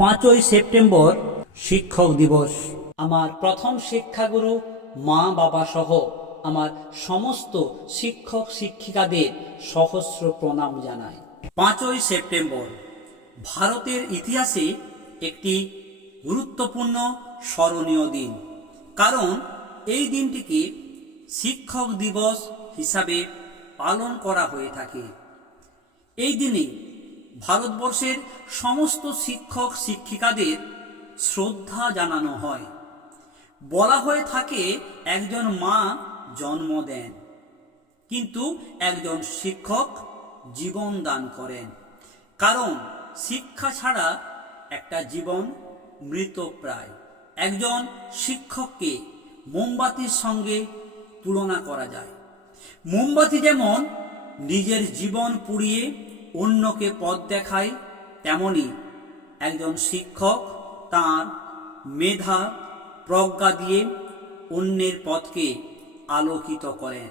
পাঁচই সেপ্টেম্বর শিক্ষক দিবস। আমার প্রথম শিক্ষাগুরু মা বাবা সহ আমার সমস্ত শিক্ষক শিক্ষিকাদের সহস্র প্রণাম জানাই। পাঁচই সেপ্টেম্বর, ভারতের ইতিহাসে একটি গুরুত্বপূর্ণ স্মরণীয় দিন। কারণ এই দিনটিকে শিক্ষক দিবস হিসাবে পালন করা হয়ে থাকে। এই দিনে ভারতবর্ষের সমস্ত শিক্ষক, শিক্ষিকাদের শ্রদ্ধা জানানো হয়। বলা হয়ে থাকে, একজন মা জন্ম দেন, কিন্তু একজন শিক্ষক জীবন দান করেন। কারণ শিক্ষা ছাড়া একটা জীবন মৃতপ্রায়। একজন শিক্ষককে মোমবাতির সঙ্গে তুলনা করা যায়। মোমবাতি যেমন নিজের জীবন পুড়িয়ে অন্যকে পথ দেখায় তেমনি একজন শিক্ষক তার মেধা, প্রজ্ঞা দিয়ে অন্যের পথকে আলোকিত করেন।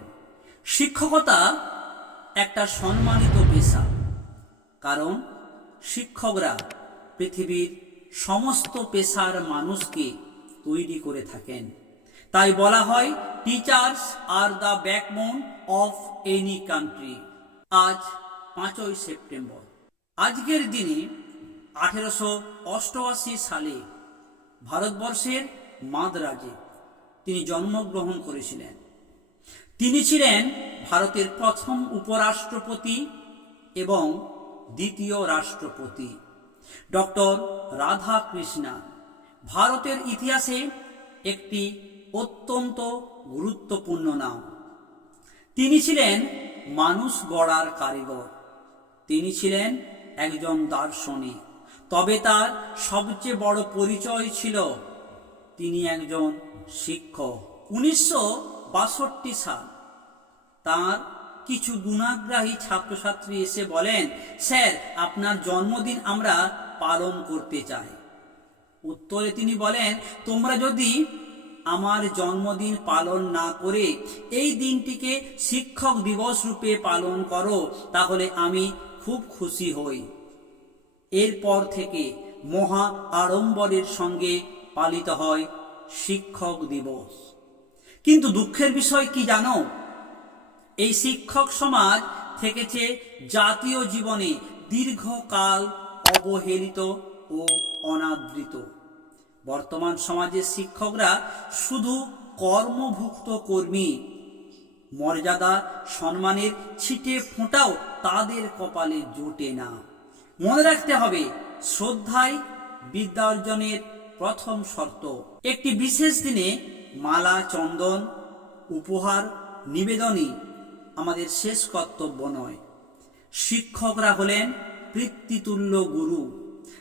শিক্ষকতা একটা সম্মানিত পেশা, কারণ শিক্ষকরা পৃথিবীর সমস্ত পেশার মানুষকে তৈরি করে থাকেন। তাই বলা হয় teachers are the backbone of any country আজ পাঁচই সেপ্টেম্বর। আজকের দিনে আঠেরোশো অষ্টআশি সালে ভারতবর্ষের মাদ্রাজে তিনি জন্মগ্রহণ করেছিলেন। তিনি ছিলেন ভারতের প্রথম উপরাষ্ট্রপতি এবং দ্বিতীয় রাষ্ট্রপতি। ডক্টর রাধাকৃষ্ণা ভারতের ইতিহাসে একটি অত্যন্ত গুরুত্বপূর্ণ নাম। তিনি ছিলেন মানুষ গড়ার কারিগর। তিনি ছিলেন একজন দার্শনিক। তবে তার সবচেয়ে বড় পরিচয় ছিল তিনি একজন শিক্ষক। উনিশশো বাষট্টি সাল তার কিছু গুণাগ্রাহী ছাত্রছাত্রী এসে বলেন, স্যার, আপনার জন্মদিন আমরা পালন করতে চাই। উত্তরে তিনি বলেন, তোমরা যদি আমার জন্মদিন পালন না করে এই দিনটিকে শিক্ষক দিবস রূপে পালন করো, তাহলে আমি খুব খুশি হই। এরপর থেকে মহা আড়ম্বরের সঙ্গে পালিত হয় শিক্ষক দিবস। কিন্তু দুঃখের বিষয় কি জানো? এই শিক্ষক সমাজ থেকেছে জাতীয় জীবনে দীর্ঘকাল অবহেলিত ও অনাদৃত। বর্তমান সমাজের শিক্ষকরা শুধু কর্মভুক্ত কর্মী মর্যাদা সম্মানের ছিটে ফোঁটাও তাদের কপালে জোটে না। মনে রাখতে হবে, শ্রদ্ধায় বিদ্যা অর্জনের প্রথম শর্ত। একটি বিশেষ দিনে মালা, চন্দন, উপহার, নিবেদনই আমাদের শেষ কর্তব্য নয়। শিক্ষকরা হলেন পিতৃতুল্য গুরু।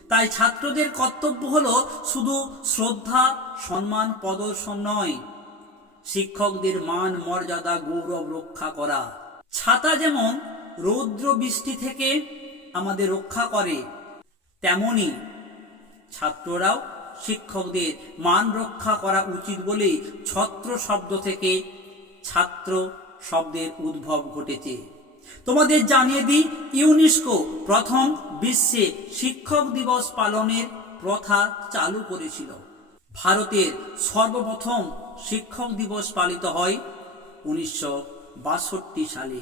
তাই ছাত্রদের কর্তব্য হলো শুধু শ্রদ্ধা, সম্মান, প্রদর্শন নয় শিক্ষকদের মান, মর্যাদা, গৌরব রক্ষা করা। ছাতা যেমন রৌদ্র বৃষ্টি থেকে আমাদের রক্ষা করে, তেমনি ছাত্ররাও শিক্ষকদের মান রক্ষা করা উচিত বলে ছত্র শব্দ থেকে ছাত্র শব্দের উদ্ভব ঘটেছে। তোমাদের জানিয়ে দিই, ইউনেস্কো প্রথম বিশ্বে শিক্ষক দিবস পালনের প্রথা চালু করেছিল। ভারতের সর্বপ্রথম শিক্ষক দিবস পালিত হয় উনিশশো বাষট্টি সালে।